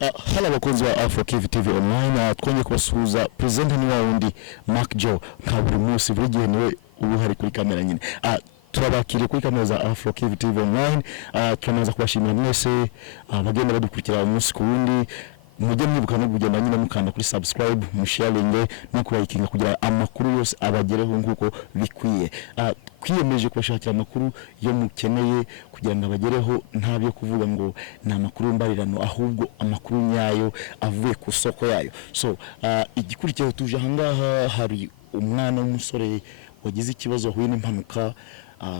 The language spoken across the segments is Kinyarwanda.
Halo abakunzi ba Afro TV online, twongeye kubasuhuza. Presenter ni wa wundi Mark Joe, nka buri munsi buri gihe niwe ubu hari kuri kamera nyine. Turabakiriye kuri kamera za Afro TV online. Turamaze kubashimira mwese abagenda badukurikira umunsi ku wundi. Mujye mwibuka no kugenda nyine mukanda kuri subscribe, musharinge no kulikinga kugira amakuru yose abagereho nkuko bikwiye. Kwiyemeje kubashakira amakuru yo mukeneye kugira ngo abagereho ntabyo kuvuga ngo ni amakuru mbarirano, ahubwo amakuru nyayo avuye ku soko yayo. So igikurikiyeho tuje ahangaha hari umwana w'umusore wagize ikibazo ahuye n'impanuka,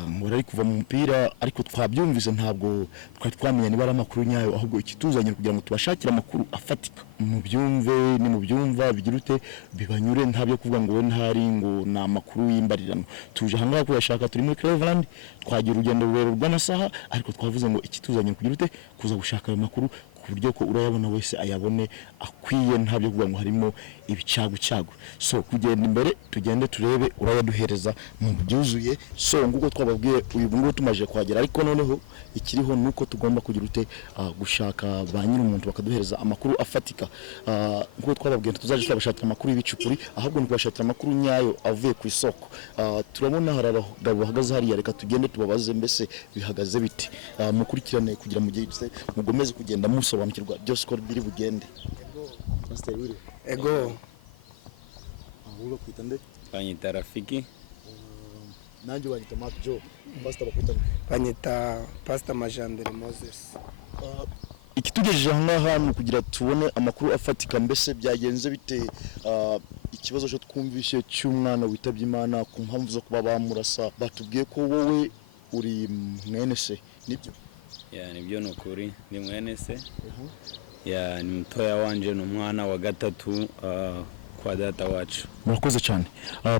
ngo ari kuva mu mupira, ariko twabyumvise ntabwo twari twamenya niba ari amakuru nyayo, ahubwo ikituzanye kugira ngo tubashakire amakuru afatika. Mu byumve ni mu byumva bigirute bibanyure, ntabyo kuvuga ngo ntari ngo na amakuru y'imbarirano. Tuje ahangaha kuyashaka, turi muri Cleveland, twagira urugendo rurerure rw'amasaha, ariko twavuze ngo ikituzanye kugirute kuza gushaka ayo makuru buryo ko urayabona wese ayabone akwiye, ntabyo kuvuga ngo harimo ibicagu. So kugenda imbere tugende turebe urayaduhereza mu byuzuye. So nguko twababwiye uyu ngo tumaje kwagera, ariko noneho ikiriho nuko tugomba kugira ute gushaka ba nyiri umuntu bakaduhereza amakuru afatika. Nguko twababwiye tuzaje twabashakira amakuru y'ibicukuri, ahubwo ni kubashakira amakuru nyayo avuye ku isoko. Turabona hari abagabo bahagaze hariya, reka tugende tubabaze mbese bihagaze biti. Mukurikirane kugira mu gihe mugomeze kugenda musobanukirwa byose ko biri bugende. Pastor Willy ego ahubwo kwitande banyita Rafiki, nanjye banyita Mark Joe. Pastor bakwitande banyita Pastor Majambere Moses. Ikitugejeje ahangaha ni kugira tubone amakuru afatika, mbese byagenze bite ikibazo cyo twumvishe cy'umwana witabye Imana ku mpamvu zo kuba bamurasa. Batubwiye ko wowe uri mwene se, nibyo? nibyo nukuri, ni mwene se. Ni mtoya wanje, ni umwana wa gatatu kwa data wacu. Murakoze cyane.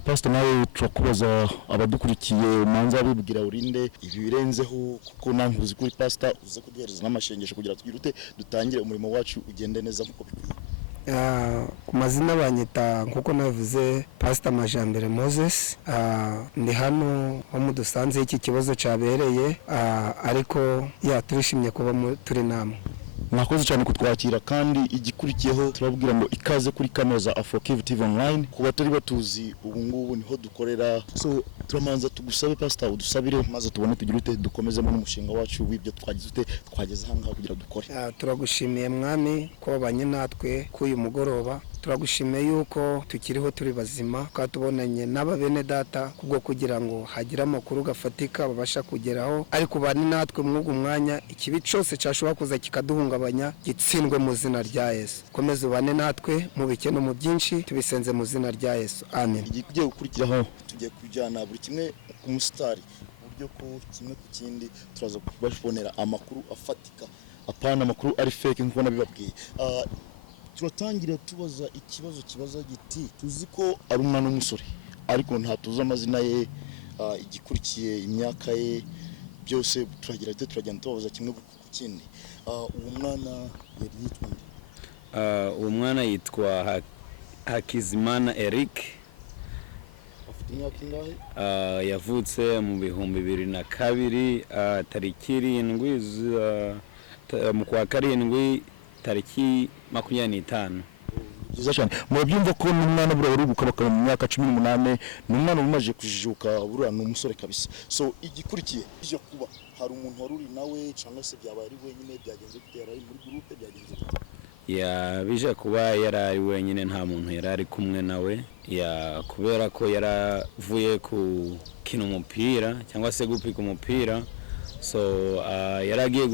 Pastor nawe turakubaza abadukurikiye, manza bibwira urinde ibi birenzeho, kuko nankuzi kuri pastor uze kuduhereza n'amashengesho kugira tugirute dutangire umurimo wacu ugende neza nkuko bikwiye. Ku mazina banyita nkuko navuze Pastor Majambere Moses. Ndi hano ho mudusanze iki kibazo cyabereye, ariko turishimye kuba turi namwe. Mwakoze cyane kutwakira, kandi igikurikiyeho turabwira ngo ikaze kuri kamera za Afro TV online. Kuba turi batuzi ubu ngubu niho dukorera. So turamanza tugusabe pastor udusabire maze tubone tugirute dukomezemo n'umushinga wacu w'ibyo twageze hanga kugira dukore. Turagushimiye mwami ko babanye natwe k'uyu mugoroba. Turagushimiye yuko tukiriho turi bazima, kandi tubonanye n'ababene data kubwo kugira ngo hagire amakuru gafatika babasha kugeraho, ariko bani natwe mwugu mwanya ikibi cyose cyashobora kuza kikaduhungabanya gitsindwe mu zina rya Yesu. Komeza ubane natwe mu bikeno mu byinshi, tubisenze mu zina rya Yesu, amen. Igiye gukurikiraho tugiye kujyana buri kimwe ku musitari, buryo ko kimwe ku kindi turaza kubashonera amakuru afatika, apana amakuru ari fake nkuko nabibabwiye. Turatangira tubaza ikibazo kibaza giti, tuzi ko ari umwana w'umusore ariko nta tuzi amazina ye, igikurikiye imyaka ye byose turagenda tubaza kimwe ku kindi. Uwo mwana yari yitwa nde? Uwo mwana yitwa Hakizimana Eric. Afite imyaka ingahe? Yavutse mu 2002 tariki 7 mu kwa karindwi tariki 25. Byiza cyane. Murabyumva ko n'umwana bura uri gukabaka mu myaka 18, n'umwana umaje kujijuka, bura n'umusore kabisa. So igikurikiye byo kuba hari umuntu waruri nawe cyangwa se byabaye ari wenyine, byagenze gutera ari muri groupe, byagenze gute? Bije kuba yarari wenyine, nta muntu yarari kumwe nawe, kubera ko yaravuye ku kina umupira cyangwa se gupika umupira. So yaragiye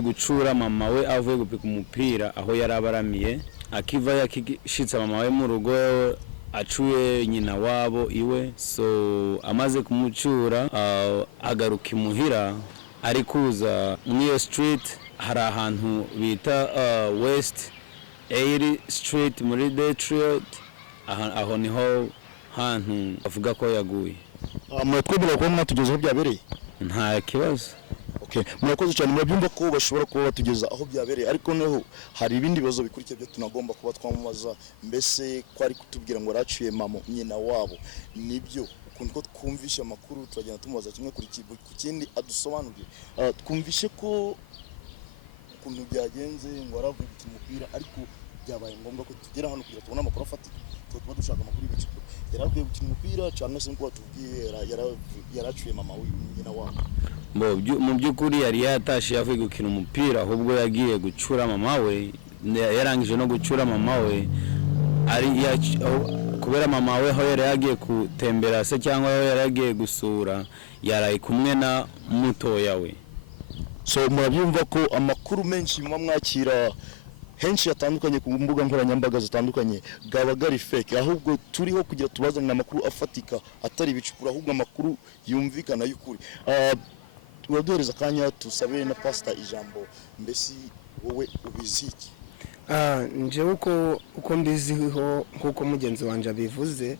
gucura mama we avuye gupika umupira aho yarabaramiye, akiva yakishitsa mama we mu rugo acuye nyina wabo iwe. So amaze kumucura agaruka imuhira, ari kuza muri street, hari ahantu bita West 80 Street muri Detroit. Aho niho hantu avuga ko yaguye. Mwatwebera ko mwatugezeho byabereye? Nta kibazo. Okay, murakoze cyane. Murabyumva ko bashobora kuba batugeza aho byabereye, ariko neho hari ibindi bibazo bikurikiye byo tunagomba kuba twamubaza. Mbese ko ari kutubwira ngo raciye mama nyina wabo, nibyo ukuntu ko twumvishe amakuru turagenda tumubaza kimwe kuri kindi adusobanurire. Twumvishe ko ukuntu byagenze ngo aravuye gukina umupira ariko byabaye ngombwa ko tugera hano kugira tubone amakuru afatika tuba dushaka amakuru y'ibiciro yaravuye gukina umupira cyangwa se nk'uko watubwiye yaracuye mama nyina wabo mu by'ukuri yari yatashe yavuye gukina umupira ahubwo yagiye gucura mama we yarangije no gucura mama we kubera mama we aho yari yagiye gutembera se cyangwa aho yari yagiye gusura yaraye kumwe na mutoya we. So murabyumva ko amakuru menshi mwakira henshi yatandukanye ku mbuga nkoranyambaga zitandukanye gaba gari fake ahubwo turiho kugira tubazanira amakuru afatika atari ibicukura ahubwo amakuru yumvikana y'ukuri. Uraduhereza kanya tusabe na pastor ijambo mbese wowe ubiziki. Njewe uko mbiziho nkuko mugenzi wanje abivuze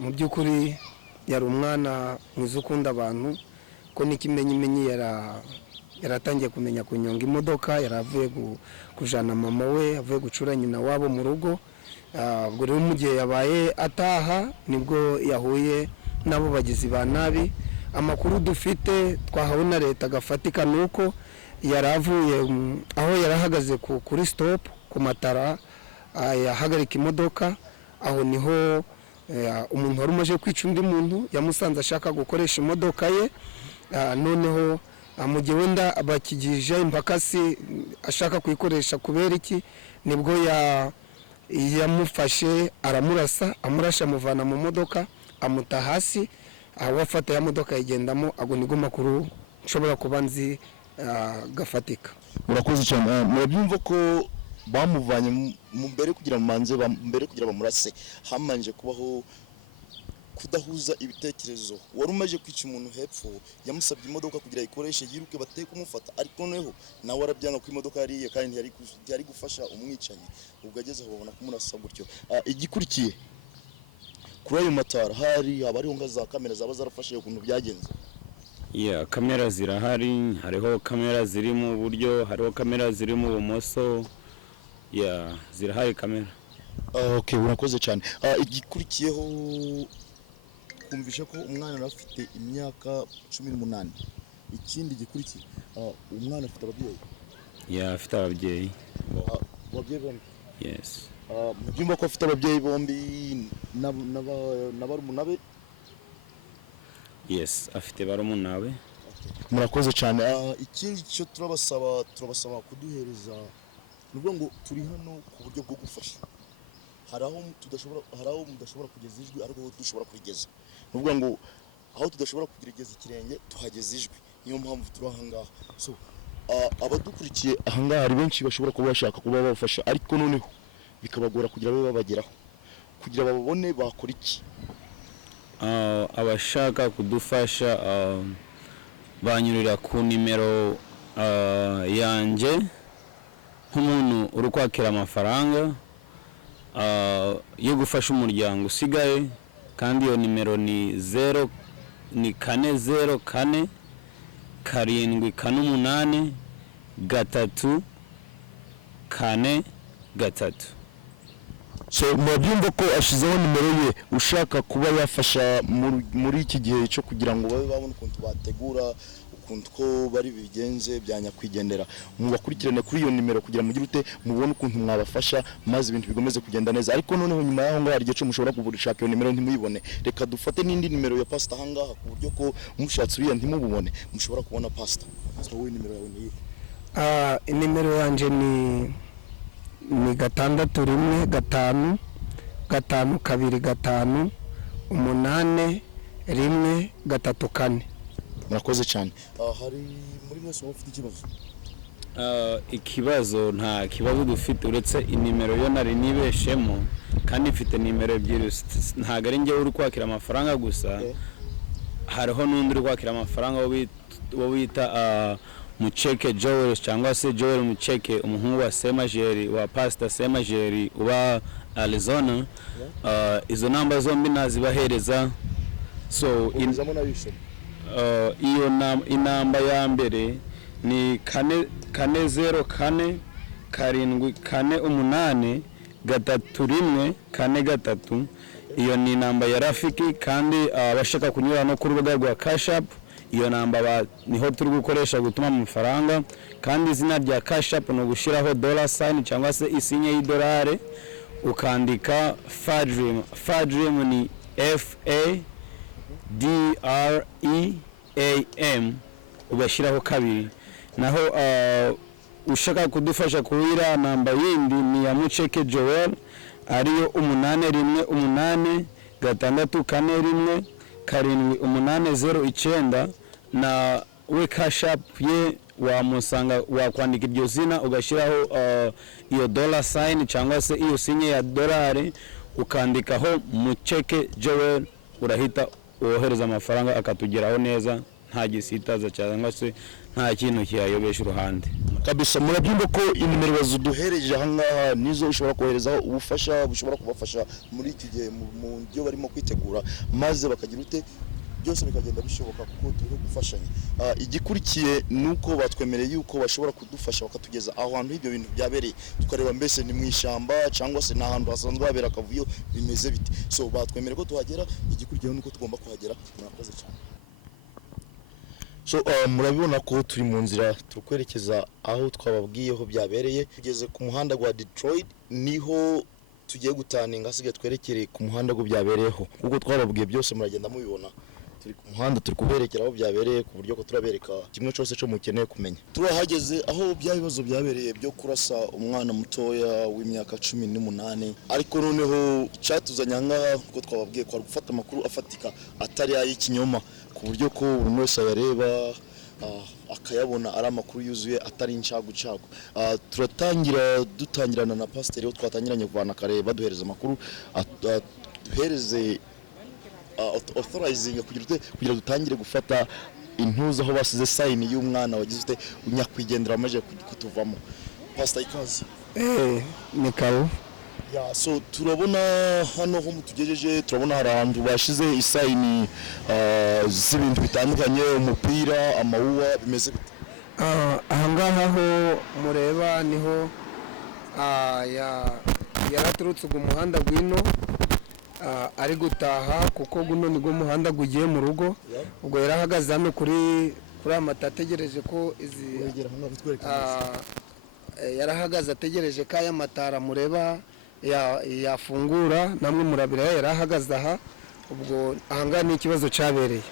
mu by'ukuri yari umwana mwiza ukunda abantu ko n'ikimenyimenyi yaratangiye kumenya kunyonga imodoka yaravuye kujana mama we avuye gucura nyina wabo mu rugo. Ubwo rero mu gihe yabaye ataha nibwo yahuye nabo bagizi ba nabi. Amakuru dufite twahawe na leta gafatika nuko yaravuye aho yarahagaze kuri stop ku matara yahagarika imodoka aho niho umuntu wari umaje kwica undi muntu yamusanze ashaka gukoresha imodoka ye. Noneho mugihe wenda bakigije impakasi ashaka kuyikoresha kubera iki nibwo yamufashe amurasha amuvana mu modoka amuta hasi aho afata ya modoka yigendamo. Ago nigo makuru nshobora kuba nzi gafatika. Urakoze cyane. Murabyumva ko bamuvanye mu mbere kugira mbere kugira bamurase hamanje kubaho kudahuza ibitekerezo. Wari umaje kwica umuntu hepfo yamusabye imodoka kugira ikoreshe yiruke bateye kumufata ariko noneho nawe arabyanga ko imodoka yariye kandi yari gufasha umwicanyi ubwo ageze aho babona kumurasa gutyo. Igikurikiye kuri ayo matara abariho nga za kamera zaba zarafashe ukuntu byagenze. Kamera zirahari, hariho kamera ziri mu buryo, hariho kamera ziri mu bumoso. Zirahari kamera. Okay, urakoze cyane. Igikurikiyeho kumvisha ko umwana afite imyaka 18. Ikindi gikurikiye umwana afite ababyeyi. Afite ababyeyi. Ababyeyi bombi. Yes. Mubyumva ko afite ababyeyi bombi n'abarumuna be. Yes, afite barumuna be. Murakoze cyane. Ikindi cyo turabasaba kuduhereza nubwo ngo turi hano ku buryo bwo gufasha. Haraho mudashobora kugeza ijwi ariko dushobora kurigeza. Nubwo ngo aho tudashobora kugirigeza ikirenge tuhageza ijwi. Niyo mpamvu turi aha ngaha. So abadukurikiye aha ngaha hari benshi bashobora kuba bashaka kuba bafasha ariko noneho bikabagora kugira babe babageraho kugira babone bakora iki. Abashaka kudufasha banyurira ku nimero yanjye nk'umuntu uri kwakira amafaranga yo gufasha umuryango usigaye kandi iyo nimero ni 404 748 343. So murabyumva ko ashizeho nimero ye ushaka kuba yafasha muri iki gihe cyo kugira ngo babe babone ukuntu bategura ukuntu ko bari bigenze byanyakwigendera. Mubakurikirane kuri iyo nimero kugira mugire ute mubone ukuntu mwabafasha maze ibintu bigomeze kugenda neza. Ariko noneho nyuma yaho ngo hari igihe cyo mushobora kuburishaka iyo nimero ntimuyibone. Reka dufate n'indi nimero ya pastor aha ngaha ku buryo ko mushatse uriya ntimubone mushobora kubona pastor. So wowe nimero yawe ni inimero yanje ni 615 5 2 5 8 1 3 Murakoze cyane. Hari muri mwese ufite ikibazo? Ikibazo nta kibazo dufite uretse inimero yo nari nibeshemo kandi mfite nimero ebyiri ntago ari njye uri kwakira amafaranga gusa. Hariho n'undi uri kwakira amafaranga wo bita Mucheke Joel cyangwa se Joel Mucheke umuhungu wa Semajeri wa Pastor Semajeri uba Arizona. Izo namba zombi nazibahereza. So iyo inamba ya mbere ni 404 748 341 43. Iyo ni namba ya Rafiki kandi abashaka kunyura no ku rubuga rwa Cash App iyo namba niho turi gukoresha gutuma amafaranga, kandi izina rya cash app no gushiraho $sign cyangwa se isinye y'idolari, ukandika Fadream ni FADREAM ugashiraho kabiri. Naho ushaka kudufasha kuhira namba yindi ni ya Mucheke Joel ariyo 811641 na we cash app ye wamusanga wakwandika iryo zina ugashiraho iyo $sign cyangwa se iyo sinye ya dolari, ukandikaho Mucheke Joel, urahita wohereza amafaranga akatugeraho neza nta gisitaza cyangwa se nta kintu kiyayobesha uruhande kabisa. Murabyumva ko inimero bazuduhereje ahangaha nizo ushobora koherezaho ubufasha bushobora kubafasha muri iki gihe mu byo barimo kwitegura, maze bakagira ute byose bikagenda bishoboka kuko turi gufashanya. Igikurikiye nuko batwemereye yuko bashobora kudufasha bakatugeza aho hantu ibyo bintu byabereye, tukareba mbese ni mu ishyamba cyangwa se n'ahantu hasanzwe habera akavuyo bimeze bite. So batwemereye ko tuhagera, igikurikiye nuko tugomba kuhagera. Murakoze cyane. So murabibona ko turi mu nzira turukwerekeza aho twababwiyeho byabereye, tugeze ku muhanda wa Detroit, niho tugiye gutaninga hasigaye twerekere ku muhanda go byabereyeho. Kuko twababwiye byose muragenda mubibona, turi ku muhanda turi kuberekera aho byabereye ku buryo ko turabereka kimwe cyose cyo mukeneye kumenya. Turahageze aho byabibazo byabereye byo kurasa umwana mutoya w'imyaka 18, ariko noneho cyatuzanya ngaha kuko twababwiye ko ari gufata amakuru afatika atari ay'ikinyoma, ku buryo ko buri wese yareba akayabona ari amakuru yuzuye atari inshagucago. Dutangirana na pasiteri wo twatangiranye kuvana kare baduhereza amakuru, duhereze authorizing kugira dutangire gufata intuza aho basize sign y'umwana wagize unyakwigendera amaje kutuvamo. Pastor ikaze. Ni karo. So turabona hano ho mutugejeje, turabona hari ahantu bashize isayini z'ibintu bitandukanye, umupira, amawuwa, bimeze bite? Ahangaha ho mureba niho yaraturutse umuhanda gwino ari gutaha, kuko guno nigo muhanda gugiye mu rugo. Ubwo yarahagaze hano kuri amata ategereje ko yarahagaze ategereje ko aya matara mureba yafungura, namwe murabira yarahagaze aha. Ubwo ahangaha ni ikibazo cyabereye.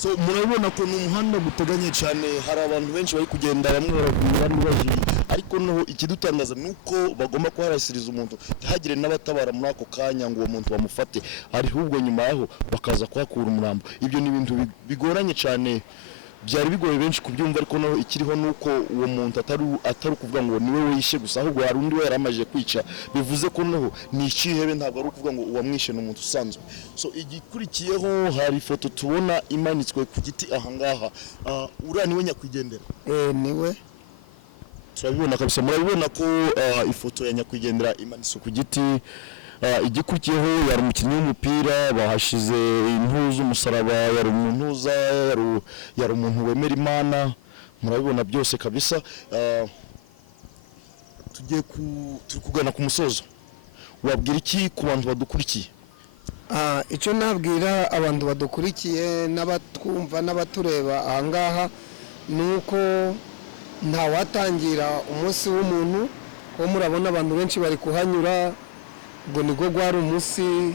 So murabona ko ni umuhanda muteganye cyane, hari abantu benshi bari kugenda, bamwe baragura baje, ariko noho ikidutangaza nuko bagomba kuharasiriza umuntu ntihagire n'abatabara muri ako kanya ngo uwo muntu bamufate, ahubwo nyuma yaho bakaza kuhakura umurambo. Ibyo ni ibintu bigoranye cyane, byari bigoye benshi kubyumva, ariko naho ikiriho nuko uwo muntu atari kuvuga ngo niwe wishe gusa, ahubwo hari undi we yaramaje kwica. Bivuze ko naho ni ikihebe, ntabwo ari kuvuga ngo uwamwishe ni umuntu usanzwe. So igikurikiyeho hari ifoto tubona imanitswe ku giti ahangaha, uriya niwe nyakwigendera. Niwe turabibona kabisa. Murabibona ko ifoto ya nyakwigendera imanitswe ku giti. Igikurikiyeho yari umukinnyi w'umupira, bahashize impuzu umusaraba, yari umuntu yari umuntu wemera Imana. Murabibona byose kabisa. Turi kugana ku musozo, wabwira iki ku bantu badukurikiye? Icyo nabwira abantu badukurikiye n'abatwumva n'abatureba ahangaha nuko ntawatangira umunsi w'umuntu, ko murabona abantu benshi bari kuhanyura, ngo nigo gwari umunsi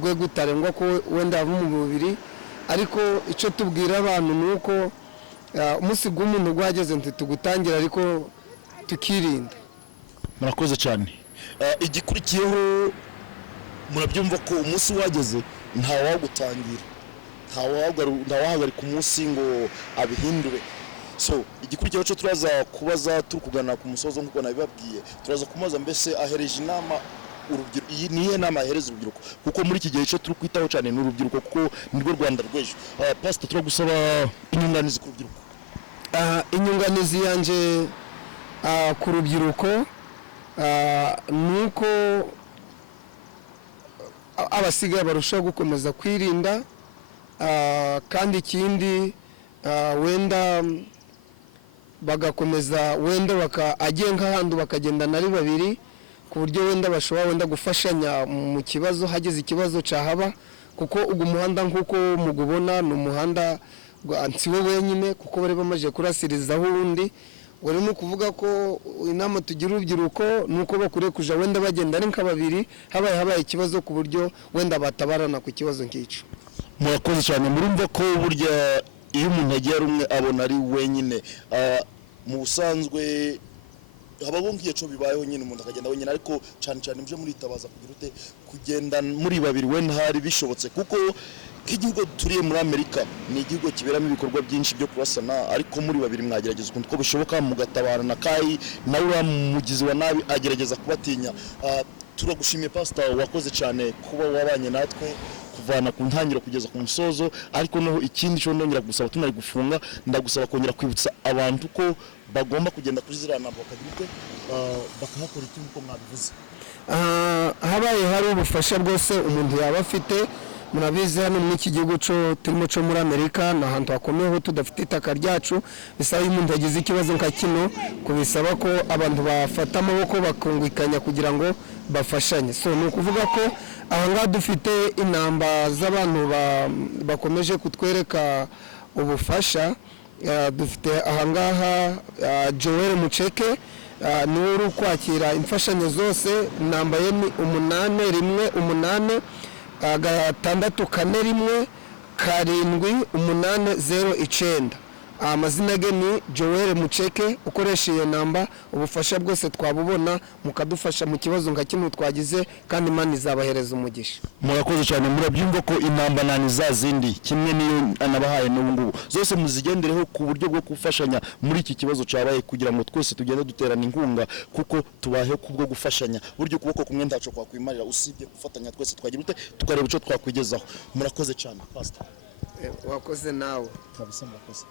gwe gutarengwa ko wenda abo mu mubiri. Ariko icyo tubwira abantu nuko umunsi gw'umuntu gwageze ntitugutangira, ariko tukirinda. Murakoze cyane. Igikurikiyeho murabyumva ko umunsi wageze ntawagutangira, ntawahagarika umunsi ngo abihindure. So igikurikiyeho cyo turaza kubaza turi kugana ku musozo nk'uko nabibabwiye, turaza kumaza mbese ahereje inama urubyiruko. Iyi niye nama ahereza urubyiruko, kuko muri iki gihe cyo turi kwitaho cyane n'urubyiruko, kuko nirwo Rwanda rw'ejo. Pastor turagusaba inyunganizi ku rubyiruko. Inyunganizi yanje ku rubyiruko nuko abasigaye barushaho gukomeza kwirinda, kandi ikindi wenda bagakomeza wenda agenga ahantu bakagendana ari babiri, ku buryo wenda bashobora wenda gufashanya mu kibazo hageze ikibazo cyahaba. Kuko ugu muhanda nk'uko mugubona ni umuhanda si we wenyine kuko bari bamaze kurasirizaho undi. Urimo kuvuga ko inama tugira urubyiruko nuko bakure kuja wenda bagenda ari nka babiri habaye ikibazo ku buryo wenda batabarana ku kibazo nk'ico. Murakoze cyane. Murumva ko burya iyo umuntu agiye rumwe abona ari wenyine mu busanzwe habaho ngiye cyo bibayeho nyine umuntu akagenda wenyine, ariko cyane cyane muje muritabaza kugira ute kugenda muri babiri wenda hari bishobotse, kuko nk'igihugu turiye muri Amerika ni igihugu kiberamo ibikorwa byinshi byo kurasana, ariko muri babiri mwagerageza ukuntu ko bishoboka mugatabarana, kai nawe uramugizi wa nabi agerageza kubatinya. Turagushimiye Pastor, wakoze cyane kuba wabanye natwe kuvana ku ntangiro kugeza ku musozo, ariko noho ikindi cyo ndongera gusaba tunari gufunga, ndagusaba kongera kwibutsa abantu ko bagomba kugenda kuri zirana bakagirite bakahakora ikintu uko mwabivuze. Habaye hari ubufasha bwose umuntu yaba afite. Murabizi hano muri iki gihugu turimo cyo muri Amerika na hantu hakomeyeho tudafite itaka ryacu, bisaba umuntu yagize ikibazo nka kino kubisaba ko abantu bafata amaboko bakungikanya kugira ngo bafashanye. So ni ukuvuga ko aha ngaha dufite inamba z'abantu bakomeje kutwereka ubufasha. Dufite aha ngaha Joel Mucheke niwe uri kwakira imfashanyo zose. Namba ye ni 818 641 78009. Amazina ge ni Joel Mucheke. Ukoresha iyo namba ubufasha bwose twabubona mukadufasha mu kibazo nka kimwe twagize, kandi Imana izabahereza umugisha. Murakoze cyane. Murabyumva ko inamba nani zazindi kimwe niyo anabahaye n'ubungubu zose muzigendereho ku buryo bwo gufashanya muri iki kibazo cyabaye, kugira ngo twese tugende duterana inkunga, kuko tubahe kubwo gufashanya. Buryo kuboko kumwe ndaco kwakwimarira usibye gufatanya twese twagira ute tukareba ico twakwigezaho. Murakoze cyane Pastor. Wakoze nawe. Kabisa murakoze.